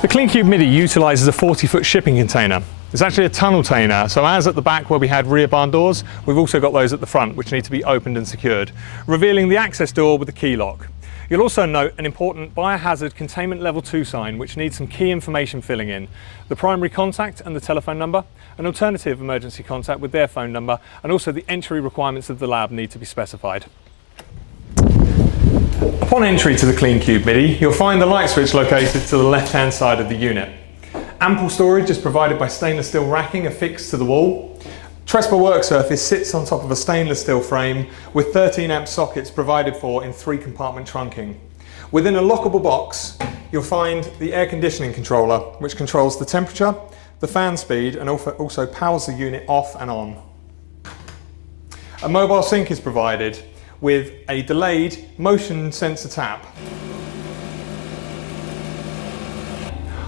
The CleanCube MIDI utilises a 40-foot shipping container. It's actually a tunnel container, so as at the back where we had rear barn doors, we've also got those at the front which need to be opened and secured, revealing the access door with the key lock. You'll also note an important biohazard containment level 2 sign which needs some key information filling in. The primary contact and the telephone number, an alternative emergency contact with their phone number, and also the entry requirements of the lab need to be specified. Upon entry to the CleanCube MIDI, you'll find the light switch located to the left-hand side of the unit. Ample storage is provided by stainless steel racking affixed to the wall. Trespa work surface sits on top of a stainless steel frame with 13 amp sockets provided for in 3-compartment trunking. Within a lockable box, you'll find the air conditioning controller, which controls the temperature, the fan speed, and also powers the unit off and on. A mobile sink is provided with a delayed motion sensor tap.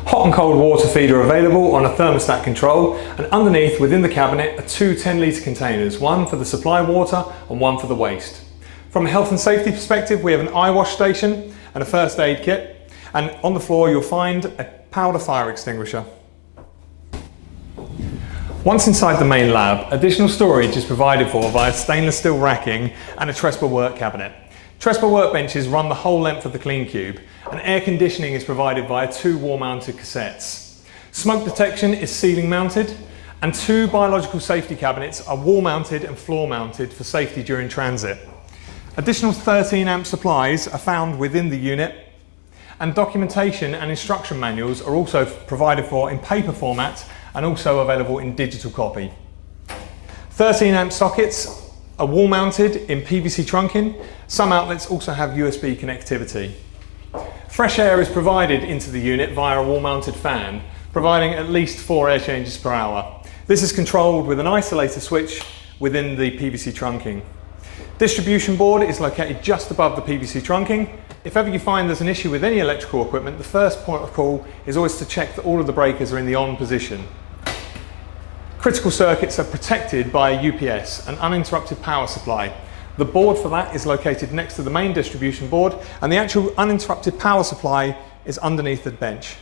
Hot and cold water feeder available on a thermostat control, and underneath within the cabinet are 2 10-litre containers, one for the supply water and one for the waste. From a health and safety perspective, we have an eye wash station and a first aid kit, and on the floor you'll find a powder fire extinguisher. Once inside the main lab, additional storage is provided for via stainless steel racking and a Trespa work cabinet. Trespa workbenches run the whole length of the CleanCube, and air conditioning is provided via 2 wall-mounted cassettes. Smoke detection is ceiling mounted, and 2 biological safety cabinets are wall-mounted and floor-mounted for safety during transit. Additional 13 amp supplies are found within the unit, and documentation and instruction manuals are also provided for in paper format and also available in digital copy. 13 amp sockets are wall mounted in PVC trunking. Some outlets also have USB connectivity. Fresh air is provided into the unit via a wall mounted fan, providing at least 4 air changes per hour. This is controlled with an isolator switch within the PVC trunking. Distribution board is located just above the PVC trunking. If ever you find there's an issue with any electrical equipment, the first point of call is always to check that all of the breakers are in the on position. Critical circuits are protected by a UPS, an uninterrupted power supply. The board for that is located next to the main distribution board, and the actual uninterrupted power supply is underneath the bench.